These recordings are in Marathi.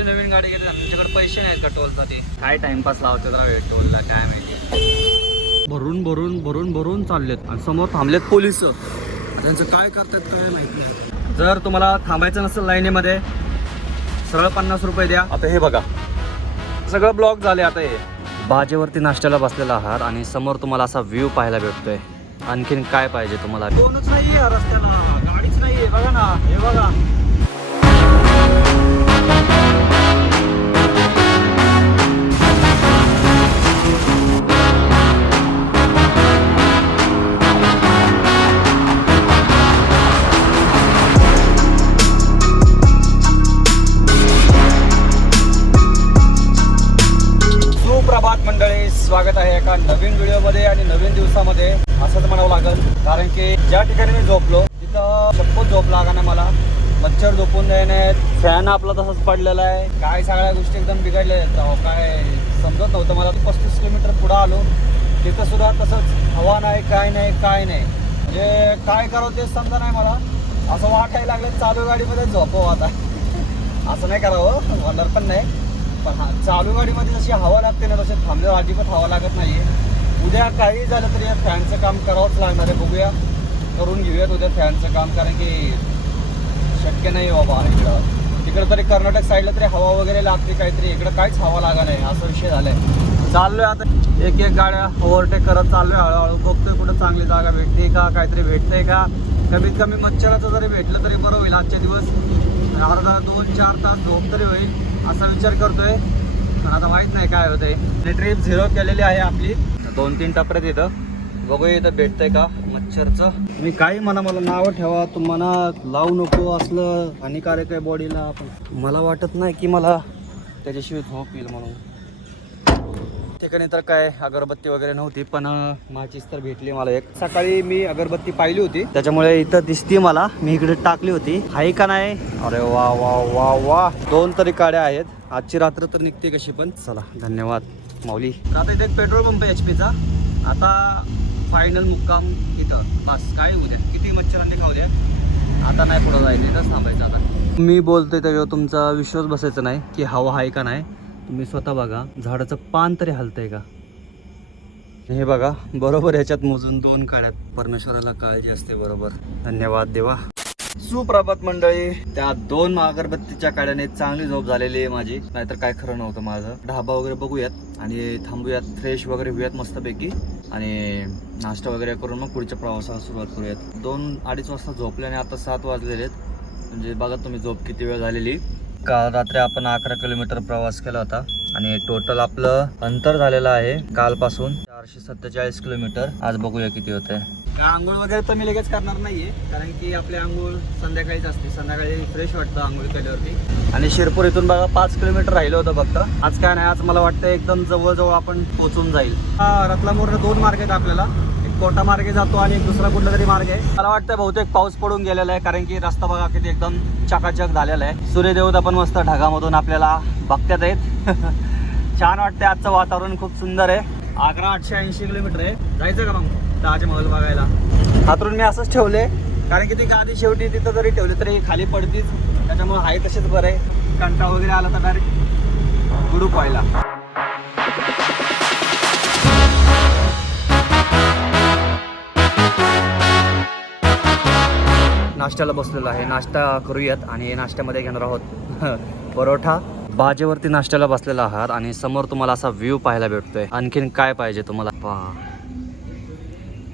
एवढी नवीन गाडी घेतली तुमच्याकडे पैसे नाहीत का टोलसाठी? काय टाइमपास लावते जरा वेळ टोलला काय माहिती. भरून भरून भरून भरून चाललेत आणि समोर थांबलेत पोलिस. त्यांचं काय करतात काय माहिती. जर तुम्हाला थांबायचं नसेल लाईनीमध्ये सरळ 50 रुपये द्या. आता हे बघा सगळं ब्लॉक झाले. आता हे बाजेवरती नाश्त्याला बसलेला आहात आणि समोर तुम्हाला असा व्ह्यू पाहायला भेटतोय. आणखीन काय पाहिजे तुम्हाला? कोणच नाहीये रस्त्याला, गाडीच नाहीये. बघा ना, हे बघा. सुप्रभात मंडळी, स्वागत आहे एका नवीन व्हिडिओमध्ये आणि नवीन दिवसामध्ये असंच म्हणावं लागेल. कारण की ज्या ठिकाणी मी झोपलो तिथं शपथ झोप लागा नाही मला. मच्छर झोपून द्यायने, फॅन आपला तसंच पडलेला आहे. काय सगळ्या गोष्टी एकदम बिघडल्या आहेत. काय समजत नव्हतं मला. 35 किलोमीटर पुढं आलो तिथं सुद्धा तसंच हवा नाही, काय नाही. म्हणजे काय करावं तेच समजा नाही मला. असं वाटायला लागलं चालू गाडीमध्ये झोपावं आता. असं नाही करावं, होणार पण नाही. पण चालू गाडीमध्ये जशी हवा लागते ना तसे थांबल्यावर अजिबात हवा लागत नाही आहे. उद्या काही झालं तरी या फॅनचं काम करावंच लागणार आहे. बघूया, करून घेऊयात उद्या फॅनचं काम. कारण की शक्य नाही बाबा तिकडं तरी कर्नाटक साईडला तरी हवा वगैरे लागते काहीतरी. इकडं काहीच हवा लागा नाही, असा विषय झाला आहे. चाललोय आता एक गाड्या ओव्हरटेक करत चाललोय हळूहळू. बघतोय कुठं चांगली जागा भेटते का, काहीतरी भेटतंय का. कमीत कमी मच्छराचं जरी भेटलं तरी बरं होईल. आजच्या दिवस अर्धा 2-4 तास झोप तरी होईल असा विचार करतोय. पण आता माहित नाही काय होतंय. ट्रिप 0 केलेली आहे आपली. 2-3 टपऱ्यात इथं बघूया इथं भेटतंय का मच्छरचं. मी काही म्हणा, मला नावं ठेवा तुम्हाला, लावू नको असलं हानिकारक आहे बॉडीला. पण मला वाटत नाही की मला त्याच्याशिवाय झोप येईल म्हणून. ठिकाणी तर काय अगरबत्ती वगैरे नव्हती, पण माचीस तर भेटली मला एक. सकाळी मी अगरबत्ती पाहिली होती त्याच्यामुळे इथं दिसती मला. मी इकडे टाकली होती, आहे का नाही. अरे वा वा वा वा, 2 तरी काड्या आहेत. आजची रात्र तर निघते कशी पण. चला धन्यवाद माऊली. आता इथे एक पेट्रोल पंप आहे HP चा. आता फायनल मुक्काम इथं. बस काय होऊ द्या, किती मच्छरांनी खाऊ द्या. आता नाही पुढं जायचं, इथंच थांबायचं आता. मी बोलतोय त्याच्यावर तुमचा विश्वास बसायचा नाही की हवा आहे का नाही. तुम्ही स्वतः बघा, झाडाचं पान तरी हलतंय का. हे बघा बरोबर, ह्याच्यात मोजून 2 काड्यात. परमेश्वराला काळजी असते बरोबर. धन्यवाद देवा. सुप्रभात मंडळी. त्या 2 अगरबत्तीच्या काड्याने चांगली झोप झालेली आहे माझी. नाहीतर काय खरं नव्हतं माझं. ढाबा वगैरे बघूयात आणि थांबूयात, फ्रेश वगैरे होऊयात मस्तपैकी आणि नाश्ता वगैरे करून मग पुढच्या प्रवासाला सुरुवात करूयात. 2-2:30 वाजता झोपले आणि आता 7 वाजलेले आहेत. म्हणजे बघा तुम्ही झोप किती वेळ झालेली. काल रात्री आपण 11 किलोमीटर प्रवास केला होता आणि टोटल आपलं अंतर झालेलं आहे कालपासून 447 किलोमीटर. आज बघूया किती होत आहे. आंघोळ वगैरे तर मी लगेच करणार नाहीये, कारण की आपली आंघोळ संध्याकाळीच असते. संध्याकाळी फ्रेश वाटतं आंघोळ केल्यावरती. आणि शिरपूर इथून बघा 5 किलोमीटर राहिलं होतं फक्त. आज काय नाही, आज मला वाटतं एकदम जवळजवळ आपण पोहोचून जाईल. रत्नागिरीला 2 मार्ग आहेत आपल्याला. कोटा मार्गे जातो आणि दुसरा कुठला तरी मार्ग आहे. मला वाटतं बहुतेक पाऊस पडून गेलेला आहे, कारण की रस्ता बघा किती एकदम चकाचक झालेला आहे. सूर्यदेवता पण मस्त ढगामधून आपल्याला बघतात आहेत. छान वाटतंय. आजचं वातावरण खूप सुंदर आहे. आग्रा 880 किलोमीटर आहे. जायचं का मग ताजमहल बघायला? हातरून मी असंच ठेवले, कारण की ती गादी शेवटी तिथं जरी ठेवली तरी खाली पडतीच. त्याच्यामुळे आहे तसेच बरं आहे. कंटा वगैरे आला तर डायरेक्ट गुडूप व्हायला. नाश्त्याला बसलेलो आहे. नाश्ता करूयात आणि नाश्त्यामध्ये घेणार आहोत परोठा. बाजेवरती नाश्त्याला बसलेला आहात आणि समोर तुम्हाला असा व्ह्यू पाहायला भेटतोय. आणखीन काय पाहिजे तुम्हाला?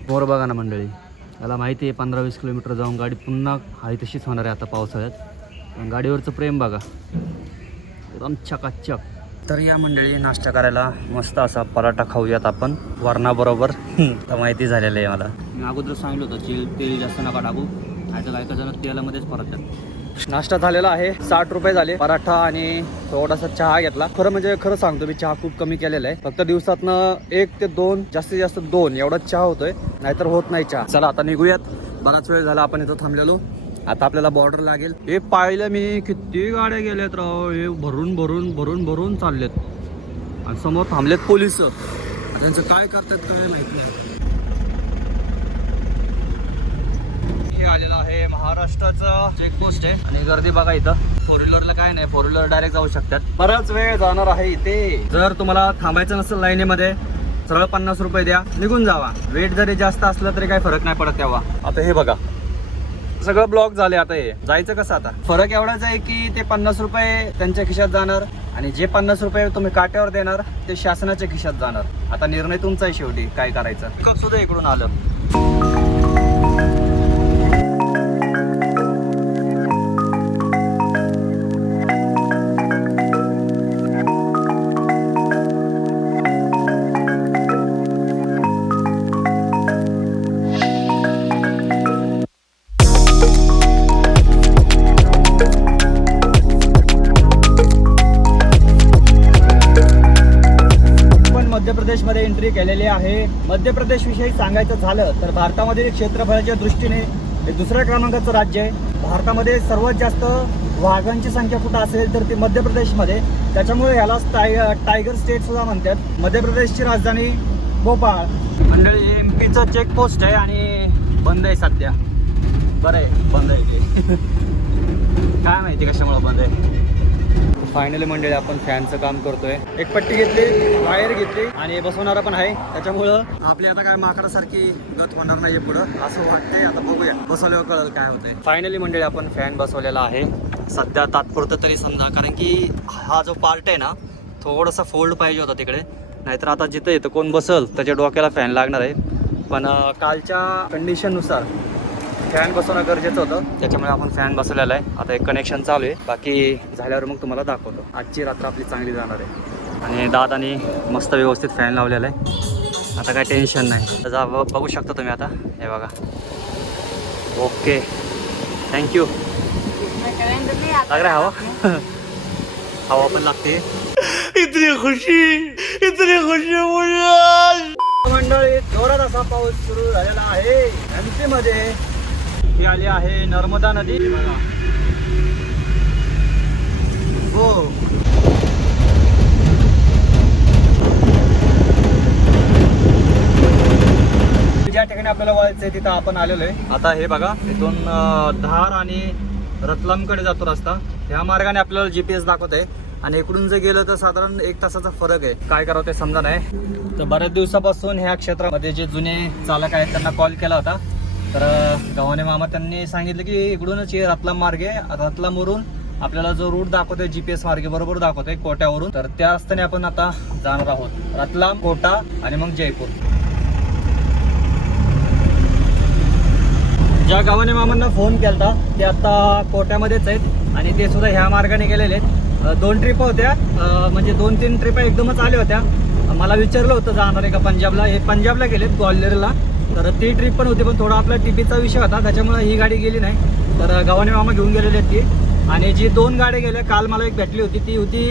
मोर बघा ना मंडळी. याला माहिती आहे 15-20 किलोमीटर जाऊन गाडी पुन्हा आहे तशीच होणार आहे आता पावसाळ्यात. गाडीवरचं प्रेम बघा एकदम चकाचक. तर या मंडळी नाश्ता करायला मस्त असा पराठा खाऊयात आपण वरणाबरोबर. तर माहिती झालेलं आहे मला. मी अगोदर सांगितलं होतं तेल जास्त नका टाकू, आता काय जण तेलामध्येच परततात. नाश्ता झालेला आहे. 60 रुपये झाले. पराठा आणि थोडासा चहा घेतला. खरं सांगतो मी चहा खूप कमी केलेला आहे. फक्त दिवसातनं 1 ते 2, जास्तीत जास्त 2 एवढाच चहा होतोय, नाहीतर होत नाही चहा. चला आता निघूयात. बराच वेळ झाला आपण इथं थांबलेलो. आता आपल्याला बॉर्डर लागेल. हे पाहिलं मी किती गाड्या गेल्यात राव. हे भरून भरून भरून भरून चाललेत आणि समोर थांबलेत पोलिस. त्यांचं काय करतात काय माहिती नाही. आलेलो आहे. महाराष्ट्राचं चेकपोस्ट आहे आणि गर्दी बघा इथं. फोर व्हीलरला काय नाही, फोर व्हीलर डायरेक्ट जाऊ शकतात. बराच वेळ जाणार आहे इथे. जर तुम्हाला थांबायचं नसेल लाईनीमध्ये सरळ 50 रुपये द्या, निघून जावा. वेट जरी जास्त असलं तरी काही फरक नाही पडत तेव्हा. आता हे बघा सगळं ब्लॉक झाले. आता हे जायचं कसं? आता फरक एवढाच आहे की ते 50 रुपये त्यांच्या खिशात जाणार आणि जे 50 रुपये तुम्ही काट्यावर देणार ते शासनाच्या खिशात जाणार. आता निर्णय तुमचा आहे शेवटी काय करायचं. कप सुद्धा इकडून आलं. मध्य प्रदेशमध्ये एंट्री केलेली आहे. मध्य प्रदेश विषयी सांगायचं झालं तर भारतामध्ये क्षेत्रफळाच्या दृष्टीने हे दुसऱ्या क्रमांकाचं राज्य आहे. भारतामध्ये सर्वात जास्त वाघांची संख्या कुठं असेल तर ती मध्य प्रदेशमध्ये. त्याच्यामुळे याला टायगर स्टेट सुद्धा म्हणतात. मध्य प्रदेशची राजधानी भोपाळ. मंडळी MP चं चेकपोस्ट आहे आणि बंद आहे सध्या. बरं आहे बंद आहे ते. काय माहिती कशामुळे बंद आहे. फायनली मंडळी आपण फॅनचं काम करतोय. एक पट्टी घेतली, वायर घेतली आणि बसवणारा पण आहे. त्याच्यामुळं आपली आता काय माकडासारखी गत होणार नाही पुढं असं वाटतंय. आता बघूया बसवल्यावर कळलं काय होतंय. फायनली मंडळी आपण फॅन बसवलेला आहे सध्या तात्पुरतं तरी समजा. कारण की हा जो पार्ट आहे ना थोडासा फोल्ड पाहिजे होता तिकडे. नाहीतर आता जिथं येतं कोण बसल त्याच्या डोक्याला फॅन लागणार आहे. पण कालच्या कंडिशननुसार फॅन बसवणं गरजेचं होतं. त्याच्यामुळे आपण फॅन बसवलेला आहे. आता एक कनेक्शन चालू आहे. बाकी झाल्यावर मग तुम्हाला दाखवतो. आजची रात्र आपली चांगली जाणार आहे. आणि दादानी मस्त व्यवस्थित फॅन लावलेला आहे. आता काय टेन्शन नाही. तर बघू शकता तुम्ही आता. हे बघा. Okay thank you. लाग रहा हवा. हवा पण लागते. इतनी खुशी मंडळी जोरात असा पाऊस सुरू झालेला आहे. MP मध्ये ही आली आहे नर्मदा नदी. हो ज्या ठिकाणी आपल्याला वळायचंय तिथं आपण आलेलो आहे. आता हे बघा इथून धार आणि रतलामकडे जातो रस्ता. ह्या मार्गाने आपल्याला GPS दाखवत आहे आणि इकडून जर गेलं तर साधारण 1 तासाचा फरक आहे. काय करावं ते समजा नाही. तर बऱ्याच दिवसापासून ह्या क्षेत्रामध्ये जे जुने चालक आहेत त्यांना कॉल केला होता. तर गव्हाणे मामा त्यांनी सांगितलं की इकडूनच हे रतलाम मार्ग आहे. रतलामवरून आपल्याला जो रूट दाखवतोय GPS मार्गे बरोबर दाखवतोय कोट्यावरून. तर त्या रस्त्याने आपण आता जाणार आहोत. रतलाम, कोटा आणि मग जयपूर. ज्या गव्हाणे मामांना फोन केला ते आता कोट्यामध्येच आहेत आणि ते सुद्धा ह्या मार्गाने गेलेले आहेत. 2 ट्रिप होत्या म्हणजे 2-3 ट्रिपा एकदमच आल्या होत्या. मला विचारलं होतं जाणार आहे का पंजाबला. हे पंजाबला गेलेत ग्वाल्हेरला. तर ती ट्रिप पण होती पण थोडा आपला टीपीचा विषय होता त्याच्यामुळे ही गाडी गेली नाही. तर गव्हाणे मामा घेऊन गेलेली आहेत ती. आणि जी 2 गाड्या गेल्या काल मला एक भेटली होती ती होती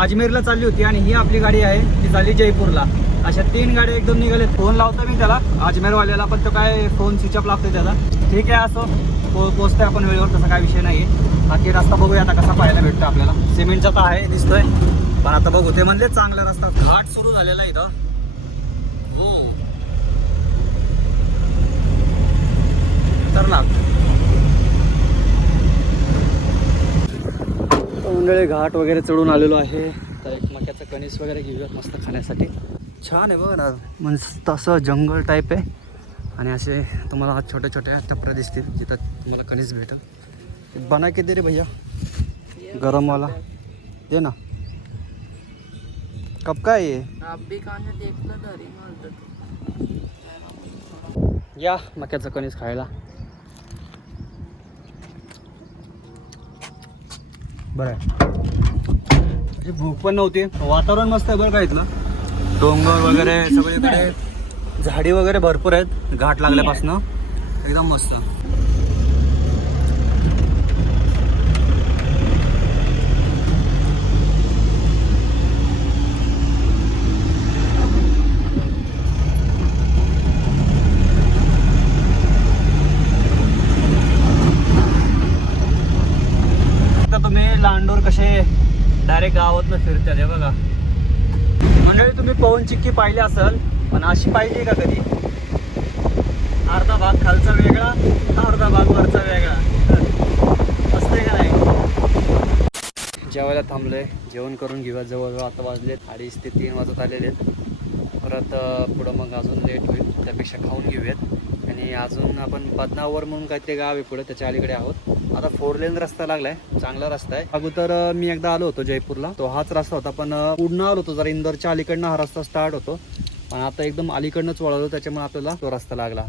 अजमेरला चालली होती आणि ही आपली गाडी आहे ती चालली जयपूरला. अशा 3 गाड्या एकदम निघालेत. फोन लावतो मी त्याला अजमेरवाल्याला पण तो काय फोन स्विच ऑफ लागतोय त्याला. ठीक आहे असं पोचतोय आपण वेळेवर तसा काय विषय नाही. बाकी रस्ता बघूया आता कसा पाहायला भेटतो आपल्याला. सिमेंटचा तर आहे दिसतोय पण आता बघू. ते म्हणले चांगला रस्ता. घाट सुरू झालेला आहे इथं. हो तर ना मंडळी घाट वगैरे चढून आलेलो आहे. तर एक मक्याचं कणीस वगैरे घेऊयात मस्त खाण्यासाठी. छान आहे बघा ना. मस्त असं जंगल टाईप आहे आणि असे तुम्हाला छोट्या छोट्या टपऱ्या दिसतील जिथं तुम्हाला कणीस भेटेल. बना के दे रे भैया गरमवाला दे ना. कब का ये या मक्याचं कणीस खायला. बरं आहे. भूक पण नव्हती. वातावरण मस्त आहे बरं का इथलं. डोंगर वगैरे सगळीकडे झाडी वगैरे भरपूर आहेत. घाट लागल्यापासून एकदम मस्त. तुम्ही लांडोर कसे डायरेक्ट गावातनं फिरतात हे बघा. मंडळी तुम्ही पवन चिक्की पाहिली असेल पण अशी पाहिली का कधी? अर्धा भाग खालचा वेगळा, अर्धा भाग वरचा वेगळा. असते का नाही. जेवायला थांबलोय, जेवण करून घेऊया. जवळजवळ आता वाजलेत 2:30 ते 3 वाजत आलेले आहेत. परत पुढं मग अजून लेट होईल, त्यापेक्षा खाऊन घेऊयात. आणि अजून आपण बदनावर म्हणून काहीतरी गाव आहे पुढे, त्याच्या अलीकडे आहोत. आता 4 लेन रस्ता लागलाय, चांगला रस्ता आहे. अगोदर मी एकदा आलो होतो जयपूरला, तो हाच रस्ता होता. पण पुढं आलो होतो जरा, इंदोरच्या अलीकडनं हा रस्ता स्टार्ट होतो. पण आता एकदम अलीकडनंच वळवलो, त्याच्यामुळे आपल्याला तो रस्ता लागला,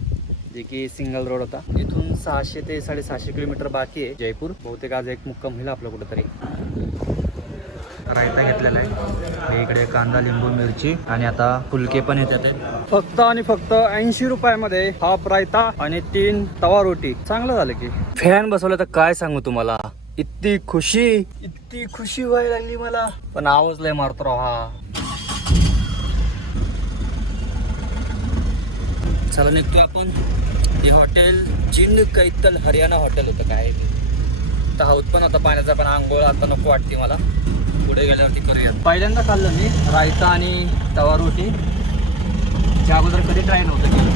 जे की सिंगल रोड होता. इथून 600 ते 650 किलोमीटर बाकी आहे जयपूर. बहुतेक आज एक मुक्काम होईल आपलं कुठंतरी. रायता घेतलेला आहे, इकडे कांदा, लिंबू, मिरची आणि आता फुलके पण येतात. फक्त आणि फक्त 80 रुपयामध्ये हाफ रायता आणि 3 तवा रोटी. चांगलं झालं की. फॅन बसवलं तर काय सांगू तुम्हाला, इतकी खुशी व्हायला लागली मला. पण आवाज लय मारतो राव हा. चला निघतो आपण. हे हॉटेल जिंद कैतल हरियाणा हॉटेल होतं काय तर हा उत्पन्न होता पाण्याचा. पण आंघोळ आता नको वाटते मला, पुढे गेल्यावरती करूया. पहिल्यांदा खाल्लं मी रायता आणि तवा रोटी, त्या अगोदर कधी ट्राय नव्हतं केलं.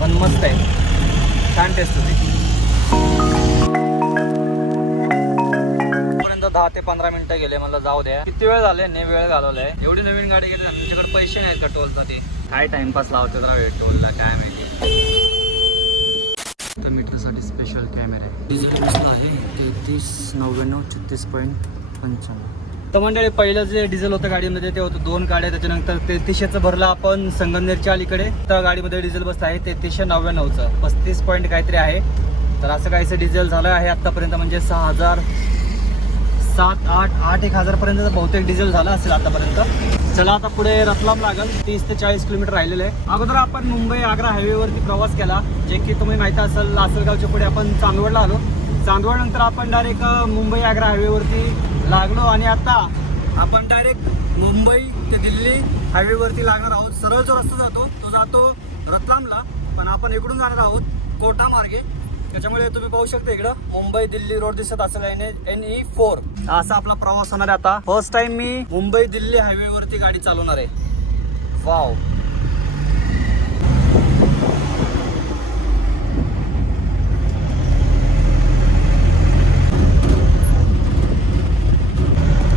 पण मस्त आहे, छान टेस्ट होती. 10 ते 15 मिनिटं गेले, मला जाऊ द्या. किती वेळ झाले नाही, वेळ घालवलाय. एवढी नवीन गाडी गेली, आमच्याकडे पैसे नाहीत का टोलसाठी. काय टाइमपास लावते जरा वेळ टोलला, काय माहिती. तर मीटरसाठी स्पेशल कॅमेरा आहे. डिझेल मस्त आहे, 3399 36.95. तर मंडळी, पहिलं जे डिझेल होतं गाडीमध्ये ते होतं 2 गाड्या. त्याच्यानंतर 3300चं भरलं आपण संगमनेरच्या अलीकडे. तर गाडीमध्ये डिझेल बसलं आहे 3399चं 35 पॉईंट काहीतरी आहे. तर असं काहीचं डिझेल झालं आहे आत्तापर्यंत, म्हणजे 6000 7-8 पर्यंत बहुतेक डिझेल झालं असेल आतापर्यंत. चला आता पुढे रतलाम लागेल, 30 ते 40 किलोमीटर राहिलेलं आहे. अगोदर आपण मुंबई आग्रा हायवेवरती प्रवास केला, जे की तुम्ही माहिती असेल. लासलगावच्या पुढे आपण चांदवडला आलो. चांदवड नंतर आपण डायरेक्ट मुंबई आग्रा हायवेवरती लागलो. आणि आता आपण डायरेक्ट मुंबई ते दिल्ली हायवेवरती लागणार आहोत. सरळ जो रस्ता जातो तो जातो रतलामला, पण आपण इकडून जाणार आहोत कोटा मार्गे. त्याच्यामुळे तुम्ही पाहू शकता इकडं मुंबई दिल्ली रोड दिसत असेल, NE4. असा आपला प्रवास होणार आहे. आता फर्स्ट टाइम मी मुंबई दिल्ली हायवे वरती गाडी चालवणार आहे. वाव.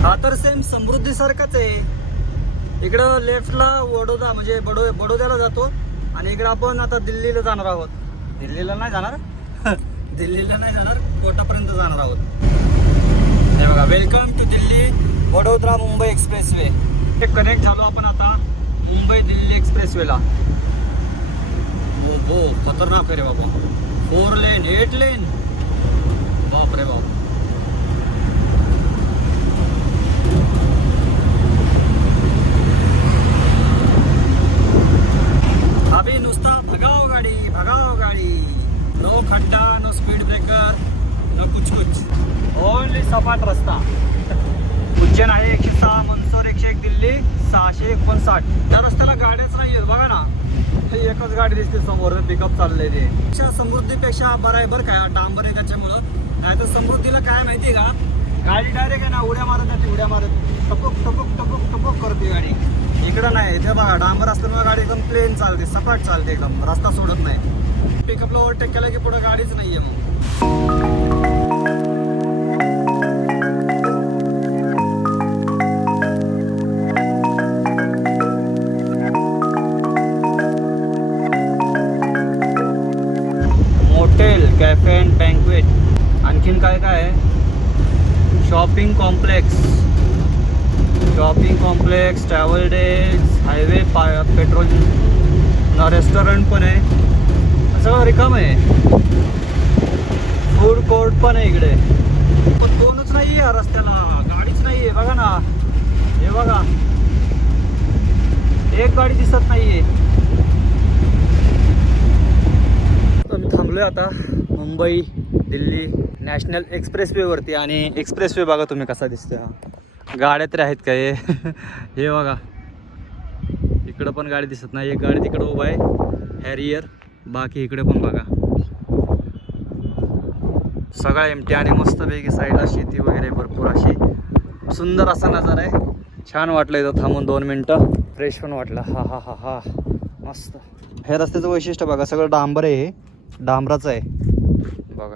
हा तर सेम समृद्धी सारखाच आहे. इकडं लेफ्टला वडोदा म्हणजे बडोद्याला जातो, आणि इकडं आपण आता दिल्लीला जाणार आहोत. दिल्लीला नाही जाणार, कोटापर्यंत जाणार आहोत. हे बघा, welcome to Delhi Vadodara Mumbai expressway. हे कनेक्ट झालो आपण आता मुंबई दिल्ली एक्सप्रेसवेला. हो खतरनाक आहे रे बाबा. 4 लेन 8 लेन, बाप रे बाप. अभी नुसता भगाव गाडी. नो खड्डा, नो स्पीड ब्रेकर, नो कुछ. ओनली सपाट रस्ता. उज्जैन आहे 106, मंदसौर 101, दिल्ली 659. त्या रस्त्याला गाड्याच नाही आहेत बघा ना. एकच गाडी दिसते समोर, पिकअप चाललंय ते. समृद्धीपेक्षा बरं आहे बरं काय, डांबर आहे त्याच्यामुळं. नाही तर समृद्धीला काय माहिती आहे का, गाडी डायरेक्ट आहे ना उड्या मारत जाते, उड्या मारत टपक करते गाडी. इकडं नाही, इथे बघा डांबर असल्यामुळे गाडी एकदम प्लेन चालते, सपाट चालते एकदम, रस्ता सोडत नाही. पिकअपला ओव्हरटेक केलं की पुढे गाडीच नाहीये मग. Motel, cafe and banquet. आणखीन काय काय आहे, shopping complex, travel days, highway, petrol, restaurant पण आहे. सगळं रिकाम आहे. फूड कोर्ट पण आहे इकडे. पण कोणच नाही आहे रस्त्याला, गाडीच नाही आहे बघा ना. हे बघा, एक गाडी दिसत नाहीये. मी थांबलोय आता मुंबई दिल्ली नॅशनल एक्सप्रेसवे वरती. आणि एक्सप्रेसवे बघा तुम्ही कसा दिसतोय. गाड्या तरी आहेत का हे बघा, इकडं पण गाडी दिसत नाही. एक गाडी तिकडं उभा आहे हॅरियर, बाकी इकडे पण बघा सगळा एमटी. आणि मस्तपैकी साईडला शेती वगैरे भरपूर अशी सुंदर असा नजारा आहे. छान वाटलं इथं थांबून 2 मिनटं, फ्रेश पण वाटलं. हा. मस्त. हे रस्त्याचं वैशिष्ट्य बघा, सगळं डांबर आहे, हे डांबराचं आहे बघा.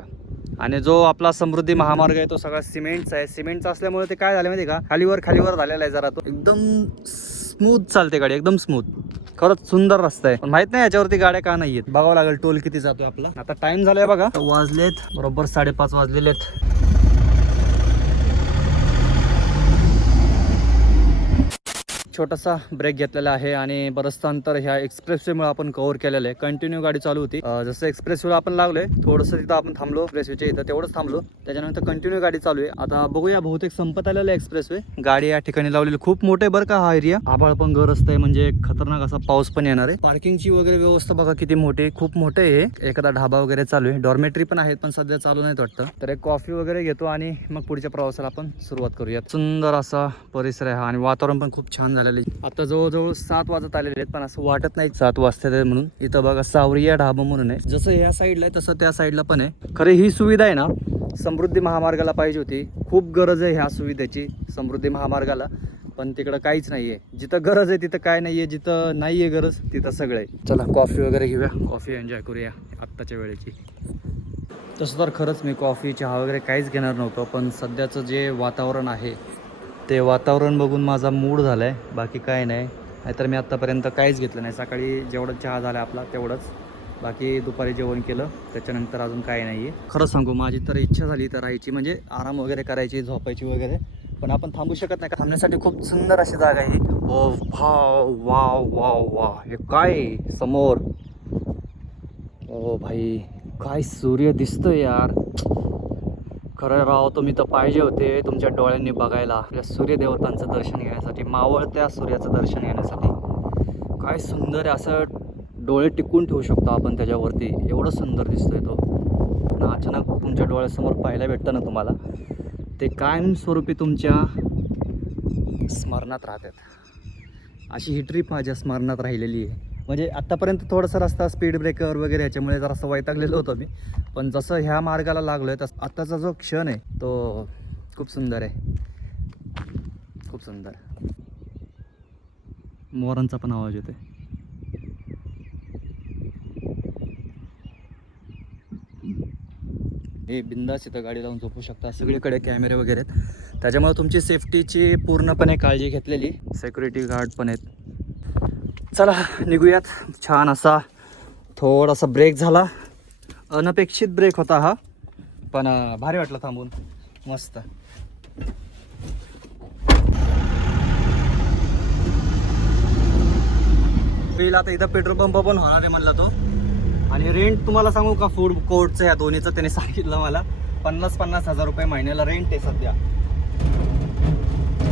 आणि जो आपला समृद्धी महामार्ग आहे तो सगळा सिमेंटचा आहे. सिमेंटचा असल्यामुळे ते काय झालं माहिती का, खालीवर झालेला आहे जरा. तो एकदम स्मूथ चालते गाडी, एकदम स्मूथ. खरंच सुंदर रस्ता आहे. पण माहित नाही याच्यावरती गाड्या का नाही आहेत, बघावं लागेल टोल किती जातोय आपला. आता टाइम झालाय बघा, वाजलेत बरोबर 5:30 वाजलेले आहेत. छोटासा ब्रेक घेतलेला आहे आणि बरंचसं अंतर ह्या एक्सप्रेसवेमुळे आपण कव्हर केलेलं आहे. कंटिन्यू गाडी चालू होती. जसं एक्सप्रेसवेला आपण लागलोय, थोडंसं तिथं आपण थांबलो, एक्सप्रेसवेच्या इथं तेवढंच थांबलो. त्याच्यानंतर कंटिन्यू गाडी चालू आहे. आता बघूया, बहुतेक संपत आलेला आहे एक्सप्रेसवे. गाडी या ठिकाणी लावलेली खूप मोठे बरं का हा एरिया. आभाळ पण गरजत आहे, म्हणजे खतरनाक असा पाऊस पण येणार आहे. पार्किंगची वगैरे व्यवस्था बघा किती मोठी, खूप मोठे आहे. एखादा ढाबा वगैरे चालू आहे. डॉर्मेटरी पण आहेत पण सध्या चालू नाहीत वाटतं. तर एक कॉफी वगैरे घेतो आणि मग पुढच्या प्रवासाला आपण सुरुवात करूया. सुंदर असा परिसर आहे आणि वातावरण पण खूप छान झालेलं आहे. आता जवळजवळ 7 वाजत आलेले आहेत, पण असं वाटत नाही 7 वाजता म्हणून. इथं बघा सावरिया ढाबा म्हणून आहे. जसं ह्या साईडला आहे तसं त्या साईडला पण आहे. खरे ही सुविधा आहे ना समृद्धी महामार्गाला पाहिजे होती. खूप गरज आहे ह्या सुविधेची समृद्धी महामार्गाला, पण तिकडं काहीच नाही आहे. जिथं गरज आहे तिथं काय नाही आहे, जिथं नाही आहे गरज तिथं सगळं आहे. चला कॉफी वगैरे घेऊया, कॉफी एन्जॉय करूया आत्ताच्या वेळेची. तसं तर खरंच मी कॉफी चहा वगैरे काहीच घेणार नव्हतं, पण सध्याचं जे वातावरण आहे ते वातावरण बघून माझा मूड झाला आहे, बाकी काय नाही. नाहीतर मी आत्तापर्यंत काहीच घेतलं नाही. सकाळी जेवढं चहा झाला आपला तेवढंच, बाकी दुपारी जेवण केलं, त्याच्यानंतर अजून काही नाही आहे. खरं सांगू, माझी तर इच्छा झाली तर राहायची, म्हणजे आराम वगैरे करायची, झोपायची वगैरे, पण आपण थांबू शकत नाही. थांबण्यासाठी खूप सुंदर अशी जागा आहे. ओ वाव वाव वाव, हे काय समोर, ओ भाई काय सूर्य दिसतोय यार. खरं राव, तुम्ही तर पाहिजे होते तुमच्या डोळ्यांनी बघायला, आपल्या सूर्यदेवतांचं दर्शन घेण्यासाठी, मावळत्या सूर्याचं दर्शन घेण्यासाठी. काय सुंदर आहे, असं डोळे टिकून ठेवू शकतो आपण त्याच्यावरती, एवढं सुंदर दिसतोय तो. आणि अचानक तुमच्या डोळ्यासमोर पाहायला भेटतं ना तुम्हाला, ते कायमस्वरूपी तुमच्या स्मरणात राहतात. अशी ही ट्रिप माझ्या स्मरणात राहिलेली आहे. म्हणजे आत्तापर्यंत थोडासा रस्ता स्पीड ब्रेकर वगैरे ह्याच्यामुळे जरासं वैतागलेलो होतो मी, पण जसं ह्या मार्गाला लागलो आहे तसं आत्ताचा जो क्षण आहे तो खूप सुंदर आहे, खूप सुंदर. मोरांचा पण आवाज येतोय. हे बिंदास इथं गाडी लावून झोपू शकता. सगळीकडे कॅमेरे वगैरे आहेत, त्याच्यामुळे तुमची सेफ्टीची पूर्णपणे काळजी घेतलेली. सिक्युरिटी गार्ड पण आहेत. चला निघूयात. छान असा थोडासा ब्रेक झाला, अनपेक्षित ब्रेक होता हा, पण भारी वाटलं थांबून, मस्त. आता इथं पेट्रोल पंप पण होणार आहे म्हणलं तो. आणि रेंट तुम्हाला सांगू का, फूड कोर्टचं ह्या दोन्हीचं त्याने सांगितलं मला 50,000 रुपये महिन्याला रेंट आहे सध्या.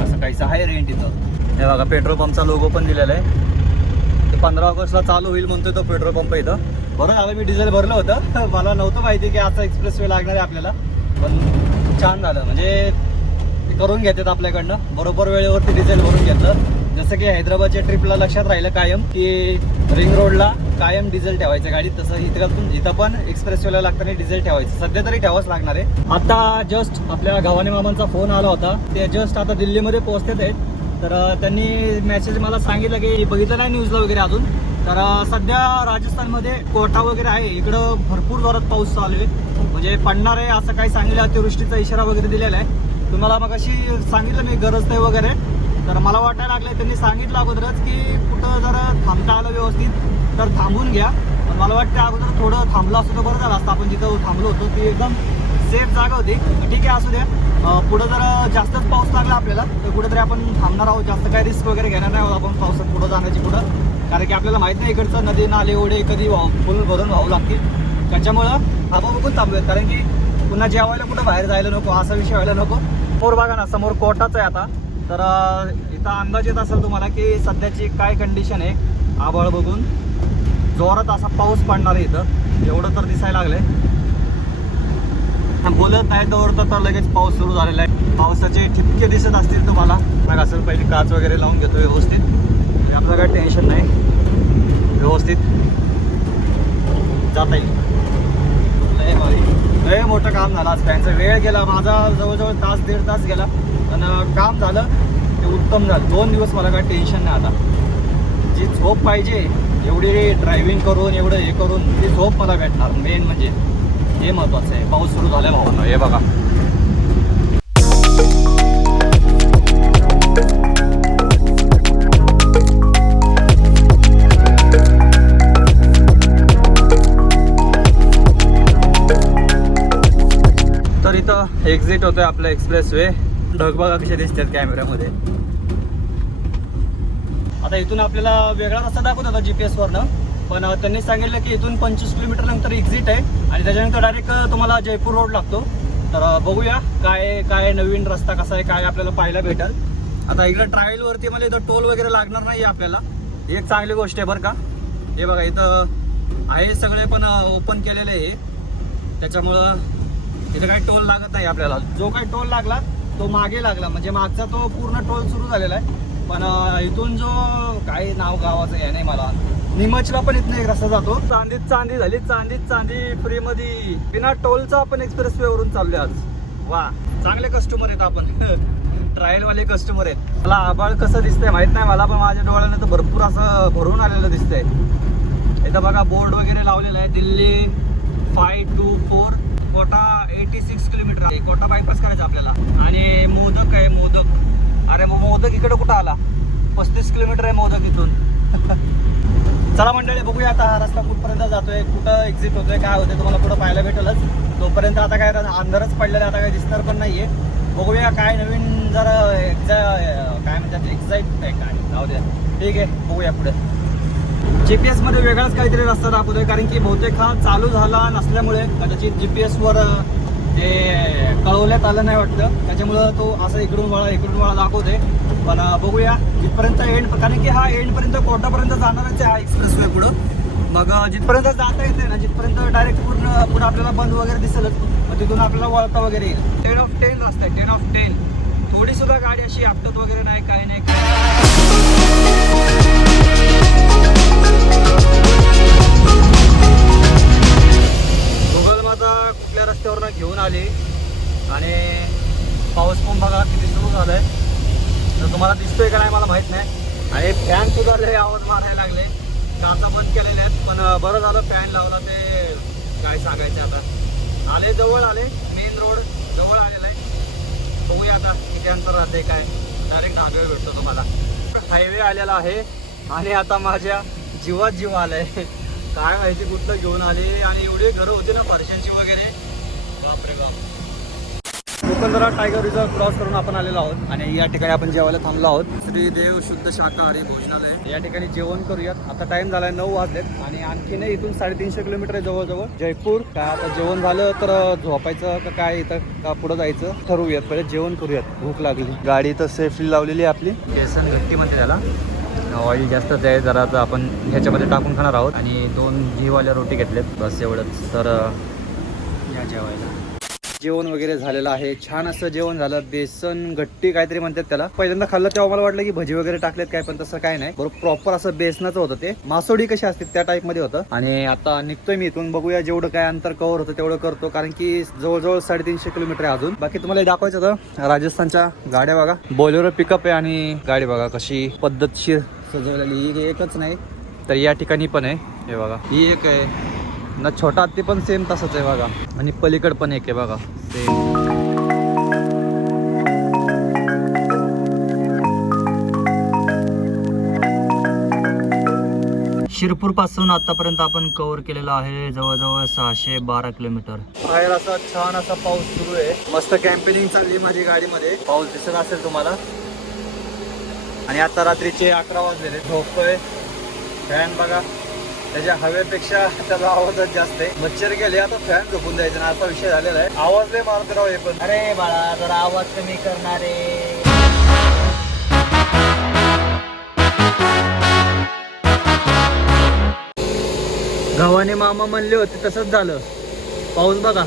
असं काहीचं आहे रेंट इथं. हे बघा पेट्रोल पंपचा लोगो पण दिलेला आहे. 15 ऑगस्टला चालू होईल म्हणतोय तो पेट्रोल पंप इथं. बरं झालं मी डिझेल भरलं होतं, मला नव्हतं माहिती की असा एक्सप्रेसवे लागणार आहे आपल्याला, पण छान झालं. म्हणजे ते करून घेतात आपल्याकडनं, बरोबर वेळेवरती डिझेल भरून घेतलं. जसं की हैदराबादच्या ट्रिपला लक्षात राहिलं कायम की रिंग रोडला कायम डिझेल ठेवायचं गाडीत, तसं इथं पण एक्सप्रेसवेला लागताना डिझेल ठेवायचं. सध्या तरी ठेवाच लागणार आहे. आता जस्ट आपल्या गव्हाणे मामांचा फोन आला होता, ते जस्ट आता दिल्लीमध्ये पोहोचतात आहेत. तर त्यांनी मेसेज मला सांगितलं की बघितलं नाही न्यूजला वगैरे अजून, तर सध्या राजस्थानमध्ये कोटा वगैरे आहे, इकडं भरपूर जोरात पाऊस चालू आहे, म्हणजे पडणार आहे असं काही सांगितलं. अतिवृष्टीचा इशारा वगैरे दिलेला आहे. तुम्हाला मग अशी सांगितलं मी गरज नाही वगैरे, तर मला वाटायला लागलं त्यांनी सांगितलं अगोदरच की कुठं जर थांबता आलं व्यवस्थित तर थांबून घ्या. पण मला वाटतं अगोदर थोडं थांबलं असतं तर बरं झालं असतं. आपण जिथं थांबलो होतो ती एकदम सेफ जागा होती. ठीक आहे असू द्या, पुढं जर जास्तच पाऊस लागला आपल्याला तर कुठेतरी आपण थांबणार आहोत. जास्त काही रिस्क वगैरे घेणार नाही आहोत आपण पावसात पुढं जाण्याची पुढं, कारण की आपल्याला माहीत नाही इकडचं नदी नाले ओढे कधी फुल भरून वाहू लागतील. त्याच्यामुळं हवा बघून थांबूयात, कारण की पुन्हा जेवायला कुठं बाहेर जायला नको, असा विषय व्हायला नको. समोर बघा ना, समोर कोटाच आहे आता. तर इथं अंदाज येत असेल तुम्हाला की सध्याची काय कंडिशन आहे. आभाळ बघून जोरात असा पाऊस पडणार आहे इथं, एवढं तर दिसायला लागलंय. बोलत नाही तर लगेच पाऊस सुरू झालेला आहे. पावसाचे ठिपके दिसत असतील तुम्हाला. मग असेल पहिली काच वगैरे लावून घेतो व्यवस्थित, आपलं काही टेन्शन नाही, व्यवस्थित जाता येईल. लय मोठं काम झालं आज. फॅनचा वेळ गेला माझा, जवळजवळ तास 1.5 तास गेला, आणि काम झालं ते उत्तम झालं. 2 दिवस मला काही टेन्शन नाही आता. जी झोप पाहिजे एवढी ड्रायव्हिंग करून एवढं हे करून ती झोप मला भेटणार. मेन म्हणजे हे महत्त्वाचं आहे. पाऊस सुरू झाला भावांनो, हे बघा. तर इथं एक्झिट होतोय आपला एक्सप्रेस वे. ढग बघा कसे दिसतात कॅमेऱ्यामध्ये. आता इथून आपल्याला वेगळा रस्ता दाखवत होता GPS वरनं, पण त्यांनी सांगितलं की इथून 25 किलोमीटर नंतर एक्झिट आहे आणि त्याच्यानंतर डायरेक्ट तुम्हाला जयपूर रोड लागतो. तर बघूया काय काय नवीन रस्ता कसा आहे, काय आपल्याला पाहायला भेटेल. आता इकडं ट्रायलवरती मला इथं टोल वगैरे लागणार नाही आपल्याला. ही एक चांगली गोष्ट आहे बरं का. हे बघा इथं आहे सगळे पण ओपन केलेले आहे, त्याच्यामुळं इथं काही टोल लागत नाही आपल्याला. जो काही टोल लागला तो मागे लागला, म्हणजे मागचा तो पूर्ण टोल सुरू झालेला आहे. पण इथून जो काही नाव गावाचं आहे नाही मला, निमचला पण इथनं एक रस्ता जातो. चांदीत चांदी झाली, चांदीत चांदी फ्री मध्ये बिना टोलचा आपण एक्सप्रेस वे वरून चाललोय आज. वा, चांगले कस्टमर आहेत आपण. ट्रायल वाले कस्टमर आहेत. मला आबाळ कसं दिसतंय माहित नाही मला, पण माझ्या डोळ्याने तर भरपूर असं भरून आलेलं दिसतंय. इथं बघा बोर्ड वगैरे लावलेला आहे. दिल्ली 524 कोटा 86 किलोमीटर आहे. कोटा बायपास करायचं आपल्याला. आणि मोदक आहे, मोदक. अरे मग मोदक इकडे कुठं आला? 35 किलोमीटर आहे मोदक इथून. चला मंडळी, बघूया आता हा रस्ता कुठपर्यंत जातोय, कुठं एक्झिट होतोय, काय होतंय तुम्हाला पुढं पाहायला भेटेलच. तोपर्यंत आता काय अंधारच पडलेला, आता काही दिसणार पण नाहीये. बघूया काय नवीन जरा काय म्हणतात एक्झाईट आहे काय, जाऊ द्या. ठीक आहे, बघूया पुढे. GPS मध्ये वेगळाच काहीतरी रस्ता दाखवतोय, कारण की बहुतेक हा चालू झाला नसल्यामुळे कदाचित GPS वर ते कळवण्यात आलं नाही वाटतं, त्याच्यामुळं तो असं इकडून वळा दाखवते. पण बघूया जिथपर्यंत एंड, कारण की हा एंडपर्यंत कोटापर्यंत जाणारच आहे हा एक्सप्रेस वे पुढं. मग जिथपर्यंत जाता येते ना, जिथपर्यंत डायरेक्ट पुढं आपल्याला बंद वगैरे दिसेलच, मग तिथून आपल्याला वळता वगैरे येईल. 10 of 10 रस्ता आहे, 10 of 10. थोडी सुद्धा गाडी अशी आपटत वगैरे नाही, काही नाही. कुठल्या रस्त्यावरनं घेऊन आली आणि पाऊस पण बघा किती सुरू झालाय. तर तुम्हाला दिसतोय का नाही मला माहित नाही. आणि फॅन सुद्धा लय आवाज मारायला लागले. काचा बंद केलेले आहेत, पण बरं झालं फॅन लावला. ते काय सांगायचं, आता आले जवळ आले, मेन रोड जवळ आलेला आहे. बघूया आता किती अंतर राहते काय. डायरेक्ट नांदेड भेटतो तुम्हाला. हायवे आलेला आहे आणि आता माझ्या जीवात जीव आलाय. काय माहिती कुठलं घेऊन आले. आणि एवढे घरं होते ना फरशांची वगैरे, बापरे बाप. मुकुंदरा टायगर रिझर्व क्रॉस करून आपण आलेलो आहोत आणि या ठिकाणी आपण जेवायला थांबलो आहोत. श्री देव शुद्ध शाकाहारी भोजनालय. या ठिकाणी जेवण करूयात. आता टाइम झालाय 9 वाजलेत आणि आणखीन इथून 350 किलोमीटर आहे जवळजवळ जयपूर. काय आता जेवण झालं तर झोपायचं का काय, इथं का पुढं जायचं ठरवूयात. पहिले जेवण करूयात, भूक लागली. गाडी इथं सेफली लावलेली आहे आपली. बेसन घट्टी म्हणते त्याला. ऑइल जास्तच आहे जरा, तर आपण ह्याच्यामध्ये टाकून खाणार आहोत. आणि 2 घीवाल्या रोटी घेतल्यात, बस एवढंच. तर या जेवायला. जेवण वगैरे झालेलं आहे, छान असं जेवण झालं. बेसन घट्टी काहीतरी म्हणतात त्याला. पहिल्यांदा खाल्लं तेव्हा मला वाटलं की भजी वगैरे टाकलेत काय, पण तसं काय नाही. बरोबर प्रॉपर असं बेसनाचं होतं ते. मासोडी कशी असते त्या टाईप मध्ये होतं. आणि आता निघतोय मी इथून. बघूया जेवढं काय अंतर कव्हर होतं तेवढं करतो, कारण की जवळजवळ 350 किलोमीटर आहे अजून. बाकी तुम्हाला दाखवायचं होतं राजस्थानच्या गाड्या बघा. बोलेरो पिकअप आहे आणि गाडी बघा कशी पद्धतशीर सजवलेली. ही एकच नाही तर या ठिकाणी पण आहे. हे बघा ही एक आहे ना, छोटा ते पण सेम तसंच आहे बघा. आणि पलीकड पण एक आहे बघा सेम. शिरपूर पासून आतापर्यंत आपण कव्हर केलेला आहे जवळजवळ 612 किलोमीटर. बाहेर असा छान असा पाऊस सुरू आहे. मस्त कॅम्पेनिंग चालली माझी गाडीमध्ये. पाऊस दिसत असेल तुम्हाला. आणि आता रात्रीचे 11 वाजलेले. झोपतोय. फॅन बघा, त्याच्या हवेपेक्षा त्याचा आवाजच जास्त आहे. मच्छर गेले, आता फॅन झोपून द्यायचा ना, असा विषय झालेला आहे. आवाज लय मारत राव हे पण. अरे बाळा जरा आवाज कमी करणारे. गावाने मामा म्हणले होते तसंच झालं. पाऊस बघा